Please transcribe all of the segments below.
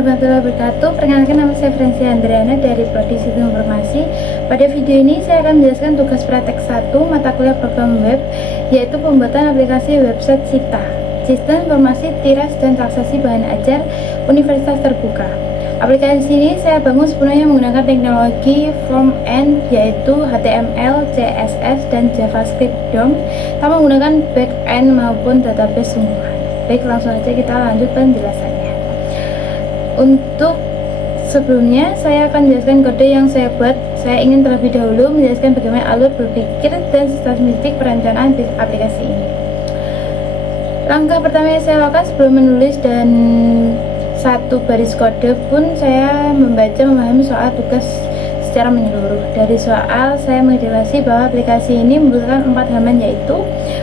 warahmatullahi wabarakatuh. Perkenalkan, nama saya Fransi Andriana dari Prodi Sistem Informasi. Pada video ini saya akan menjelaskan tugas praktek 1 mata kuliah program web, yaitu pembuatan aplikasi website SITA, Sistem Informasi Tiras dan Transaksi Bahan Ajar Universitas Terbuka. Aplikasi ini saya bangun sepenuhnya menggunakan teknologi front-end, yaitu HTML, CSS, dan JavaScript DOM, tanpa menggunakan back-end maupun database semua. Baik, langsung aja kita lanjut penjelasannya. Untuk sebelumnya saya akan menjelaskan kode yang saya buat. Saya ingin terlebih dahulu menjelaskan bagaimana alur berpikir dan sistematik perencanaan aplikasi ini. Langkah pertama yang saya lakukan sebelum menulis dan satu baris kode pun, saya memahami soal tugas secara menyeluruh. Dari soal saya mengidentifikasi bahwa aplikasi ini membutuhkan 4 halaman, yaitu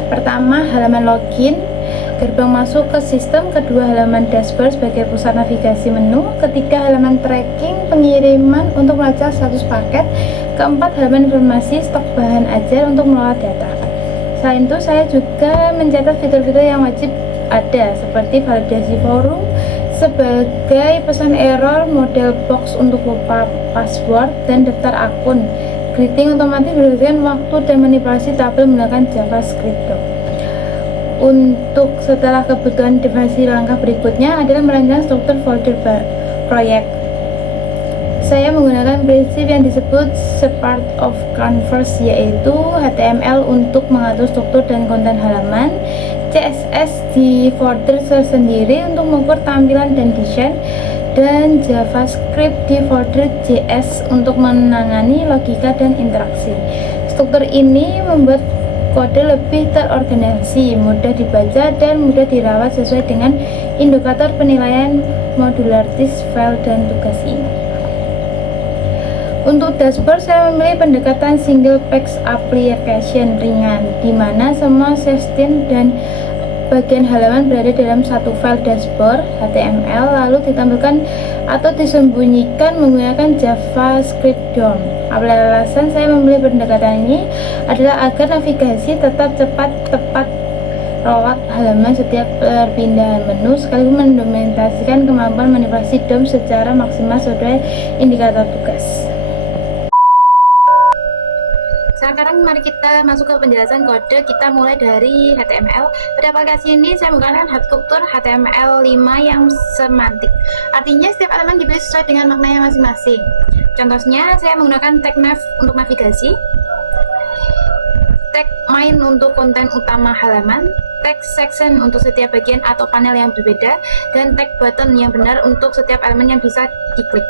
pertama halaman login, gerbang masuk ke sistem, kedua halaman dashboard sebagai pusat navigasi menu, ketiga halaman tracking pengiriman untuk melacak status paket, keempat halaman informasi stok bahan ajar untuk mengelola data. Selain itu saya juga mencatat fitur-fitur yang wajib ada, seperti validasi forum sebagai pesan error, model box untuk lupa password, dan daftar akun, greeting otomatis berdasarkan waktu, dan manipulasi tabel menggunakan JavaScript. Untuk setelah kebutuhan definisi, langkah berikutnya adalah merancang struktur folder proyek. Saya menggunakan prinsip yang disebut Start of Canvas, yaitu HTML untuk mengatur struktur dan konten halaman, CSS di folder tersendiri untuk mengukur tampilan dan desain, dan JavaScript di folder JS untuk menangani logika dan interaksi. Struktur ini membuat kode lebih terorganisasi, mudah dibaca, dan mudah dirawat sesuai dengan indikator penilaian modularitas file dan tugas ini. Untuk dashboard, saya memilih pendekatan single page application ringan, di mana semua sistem dan bagian halaman berada dalam satu file dashboard HTML, lalu ditampilkan atau disembunyikan menggunakan JavaScript DOM. Alasan saya memilih pendekatan ini adalah agar navigasi tetap cepat, tepat rollout halaman setiap perpindahan menu, sekaligus mendokumentasikan kemampuan manipulasi DOM secara maksimal sesuai indikator tugas. Sekarang mari kita masuk ke penjelasan kode. Kita mulai dari HTML. Pada aplikasi ini saya menggunakan struktur HTML5 yang semantik. Artinya setiap elemen dipilih sesuai dengan maknanya masing-masing. Contohnya saya menggunakan tag nav untuk navigasi, tag main untuk konten utama halaman, tag section untuk setiap bagian atau panel yang berbeda, dan tag button yang benar untuk setiap elemen yang bisa diklik.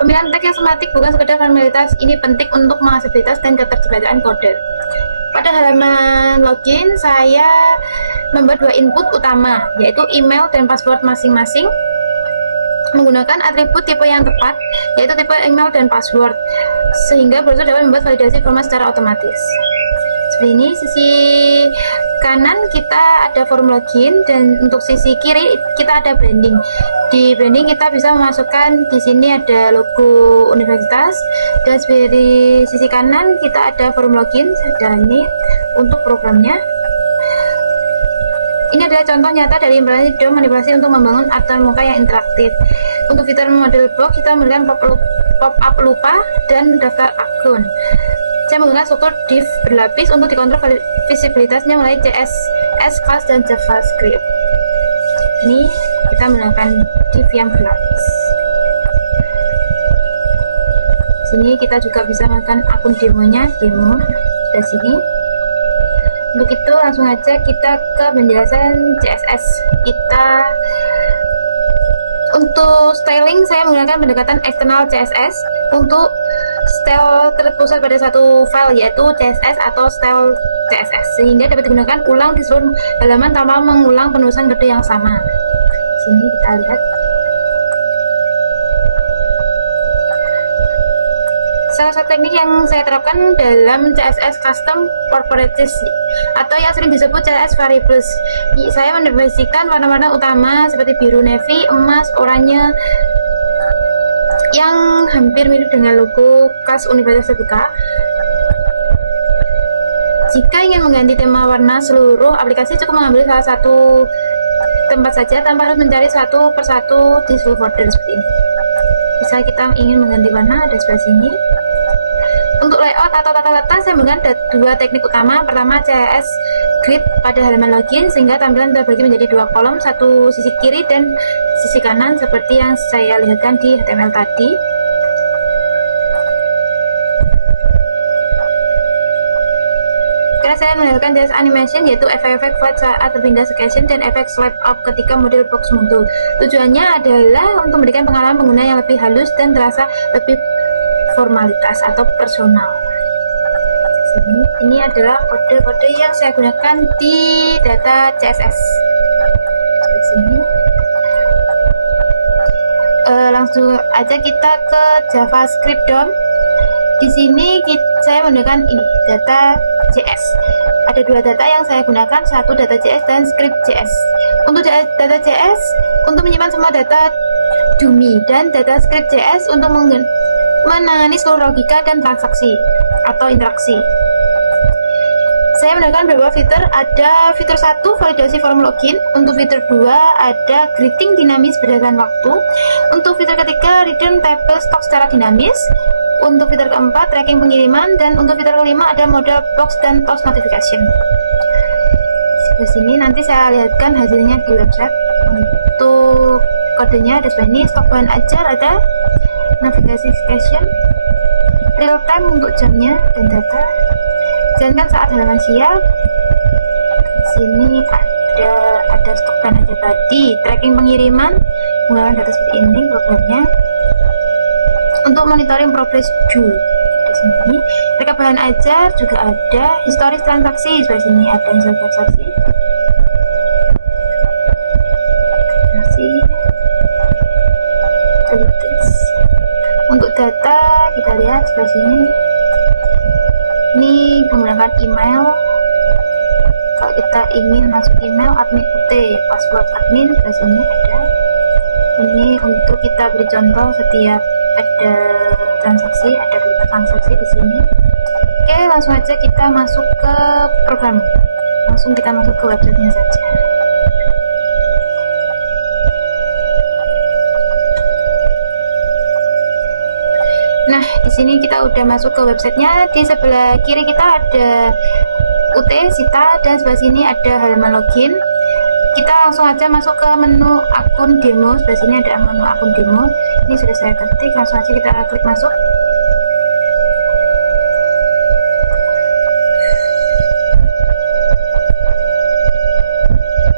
Pemilihan tag yang semantik bukan sekedar formalitas, ini penting untuk mengaksesibilitas dan keterjebaan kode. Pada halaman login, saya membuat 2 input utama, yaitu email dan password masing-masing, menggunakan atribut tipe yang tepat, yaitu tipe email dan password, sehingga browser dapat membuat validasi format secara otomatis. Seperti ini, sisi kanan kita ada form login, dan untuk sisi kiri kita ada branding. Di branding kita bisa memasukkan, di sini ada logo universitas, dan di sisi kanan kita ada form login, dan ini untuk programnya. Ini adalah contoh nyata dari implementasi DOM manipulasi untuk membangun atar muka yang interaktif. Untuk fitur model box, kita memberikan pop-up lupa dan daftar akun. Saya menggunakan struktur div berlapis untuk dikontrol visibilitasnya mulai CSS, class, dan JavaScript. Ini kita menggunakan div yang berlapis. Sini kita juga bisa menggunakan akun demonya, demo dari sini. Untuk itu langsung aja kita ke penjelasan CSS kita. Untuk styling saya menggunakan pendekatan eksternal CSS. Untuk style terpusat pada satu file, yaitu CSS atau style CSS, sehingga dapat digunakan ulang di seluruh halaman tanpa mengulang penulisan kode yang sama. Sini kita lihat. Salah satu teknik yang saya terapkan dalam CSS Custom Properties atau yang sering disebut CSS Variables. Saya mendefinisikan warna-warna utama seperti biru navy, emas, oranye yang hampir mirip dengan logo khas Universitas Terbuka. Jika ingin mengganti tema warna seluruh aplikasi, cukup mengambil salah satu tempat saja tanpa harus mencari satu persatu di seluruh folder seperti ini. Bisa kita ingin mengganti warna, ada sebelah sini. Untuk layout atau tata letak saya menggunakan dua teknik utama. Pertama, CSS grid pada halaman login sehingga tampilan terbagi menjadi dua kolom, satu sisi kiri dan sisi kanan seperti yang saya lihatkan di HTML tadi. Karena saya menggunakan JS animation, yaitu efek-efek flat saat berpindah seksion dan efek slide up ketika model box muncul. Tujuannya adalah untuk memberikan pengalaman pengguna yang lebih halus dan terasa lebih formalitas atau personal. Ini adalah kode-kode yang saya gunakan di data CSS. Di sini. Langsung aja kita ke JavaScript DOM. Di sini saya menggunakan ini data JS. Ada dua data yang saya gunakan, satu data JS dan script JS. Untuk data JS untuk menyimpan semua data dummy dan data script JS untuk menangani seluruh logika dan transaksi atau interaksi. Saya menggunakan beberapa fitur. Ada fitur 1, validasi form login. Untuk fitur 2, ada greeting dinamis berdasarkan waktu. Untuk fitur ketiga, return table stock secara dinamis. Untuk fitur keempat, tracking pengiriman. Dan untuk fitur kelima, ada model box dan toast notification. Di sini nanti saya lihatkan hasilnya di website. Untuk kodenya ada seperti ini, stok bahan ajar ada, navigasi session, real time untuk jamnya dan data, jalankan saat halaman siap. Sini ada stok bahan ajar tadi, tracking pengiriman menggunakan data seperti ini programnya. Untuk monitoring progress due di sini, rekap bahan ajar juga ada, historis transaksi seperti sini ada historis transaksi. Untuk data kita lihat sebelah sini, ini menggunakan email. Kalau kita ingin masuk email, admin UT, password admin sebelah sini ada. Ini untuk kita beri contoh setiap ada transaksi, ada berita transaksi di sini. Oke, langsung aja kita masuk ke program. Langsung kita masuk ke websitenya saja. Nah, di sini kita udah masuk ke websitenya. Di sebelah kiri kita ada UT, Sita, dan sebelah sini ada halaman login. Kita langsung aja masuk ke menu akun demo. Sebelah sini ada menu akun demo. Ini sudah saya ketik, langsung aja kita klik masuk.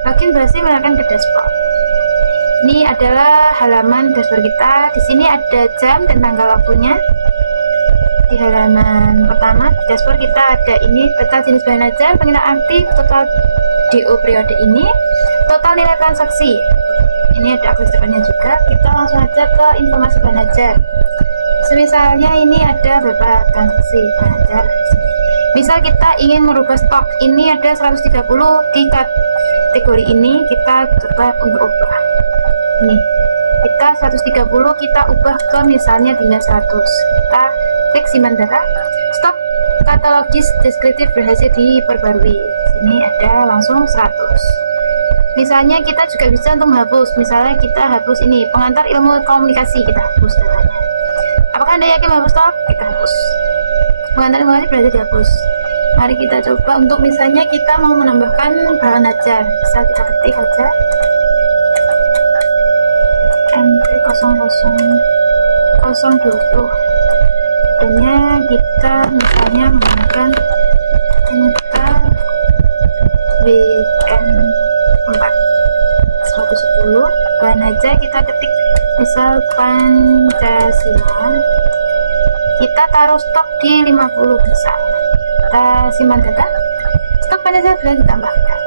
Login berhasil menaikkan ke dashboard. Ini adalah halaman dashboard kita. Di sini ada jam dan tanggal waktunya. Di halaman pertama di dashboard kita ada ini peta jenis bahan ajar, penggunaan aktif, total DO periode ini, total nilai transaksi. Ini ada akses depannya juga. Kita langsung aja ke informasi bahan ajar. Misalnya ini ada beberapa transaksi bahan ajar. Misal kita ingin merubah stok, ini ada 130 di kategori ini, kita coba untuk ubah. Nih, kita 130 kita ubah ke misalnya 300. Kita klik simpan data. Stok katalogis deskriptif berhasil diperbarui. Sini ada langsung 100. Misalnya kita juga bisa untuk menghapus. Misalnya kita hapus ini pengantar ilmu komunikasi, kita hapus datanya. Apakah Anda yakin menghapus stok? Kita hapus. Pengantar ilmu komunikasi berhasil dihapus. Mari kita coba untuk misalnya kita mau menambahkan bahan ajar. Bisa kita ketik aja MT00020, dan kita misalnya menggunakan MKBN4 110. Bahan aja kita ketik misal Pancasila, kita taruh stok di 50 misal. Kita simpan data, stok Pancasila sudah ditambahkan.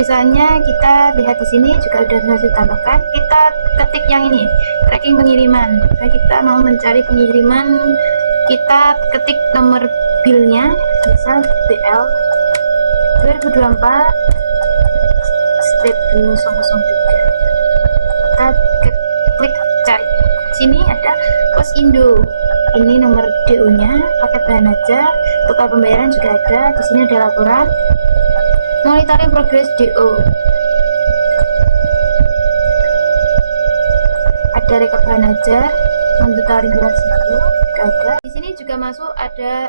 Misalnya kita lihat di sini juga sudah ditambahkan. Kita ketik yang ini, tracking pengiriman. Kita mau mencari pengiriman, kita ketik nomor bilnya, misal BL 2024 strip 2003. Kita klik cari. Sini ada pos Indo. Ini nomor DO-nya, paket bahan aja, total pembayaran juga ada. Di sini ada laporan monitoring progress DO. ada rekap bahan ajar, menentukan regulasi itu ada. Di sini juga masuk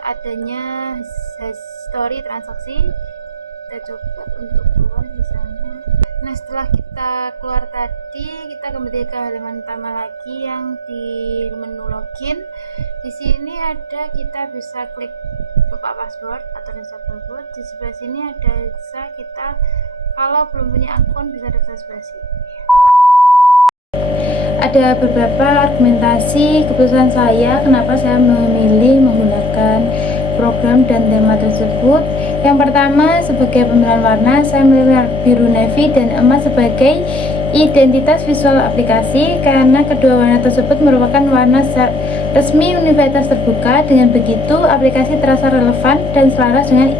adanya history transaksi. Kita coba untuk keluar misalnya. Nah, setelah kita keluar tadi, kita kembali ke halaman utama lagi yang di menu login. Di sini ada, kita bisa klik lupa password atau reset password. Di sebelah sini ada bisa kita kalau belum punya akun bisa daftar sebelah sini. Ada beberapa argumentasi keputusan saya kenapa saya memilih menggunakan program dan tema tersebut. Yang pertama, sebagai pemilihan warna, saya memilih biru navy dan emas sebagai identitas visual aplikasi karena kedua warna tersebut merupakan warna resmi universitas terbuka. Dengan begitu, aplikasi terasa relevan dan selaras dengan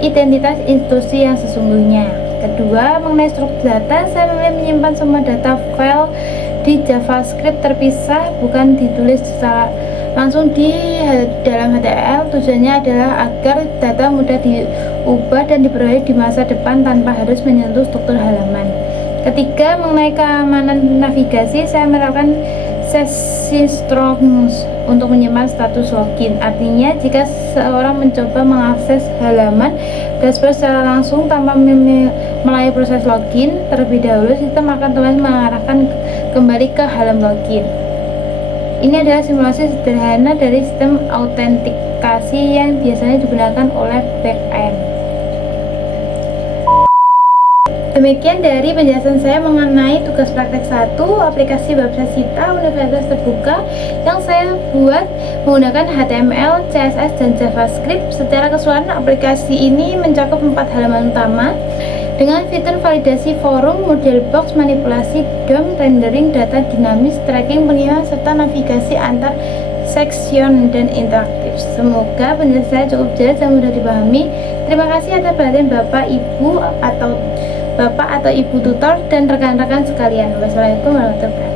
identitas institusi yang sesungguhnya. Kedua, mengenai struktur data, saya memilih menyimpan semua data file di JavaScript terpisah, bukan ditulis secara langsung di dalam HTML. Tujuannya adalah agar data mudah diubah dan diperoleh di masa depan tanpa harus menyentuh struktur halaman. Ketiga, mengenai keamanan navigasi, saya menerapkan session strong untuk menyimpan status login. Artinya, jika seorang mencoba mengakses halaman dashboard secara langsung tanpa melalui proses login terlebih dahulu, sistem akan otomatis mengarahkan kembali ke halaman login. Ini adalah simulasi sederhana dari sistem autentikasi yang biasanya digunakan oleh backend. Demikian dari penjelasan saya mengenai tugas praktek 1 aplikasi website Sita Universitas Terbuka yang saya buat menggunakan HTML, CSS, dan JavaScript. Secara keseluruhan, aplikasi ini mencakup 4 halaman utama dengan fitur validasi forum, model box, manipulasi DOM, rendering data dinamis, tracking, pengiriman, serta navigasi antar seksion dan interaktif. Semoga penjelasan saya cukup jelas dan mudah dipahami. Terima kasih atas perhatian Bapak, Ibu atau Ibu tutor dan rekan-rekan sekalian. Wassalamualaikum warahmatullahi wabarakatuh.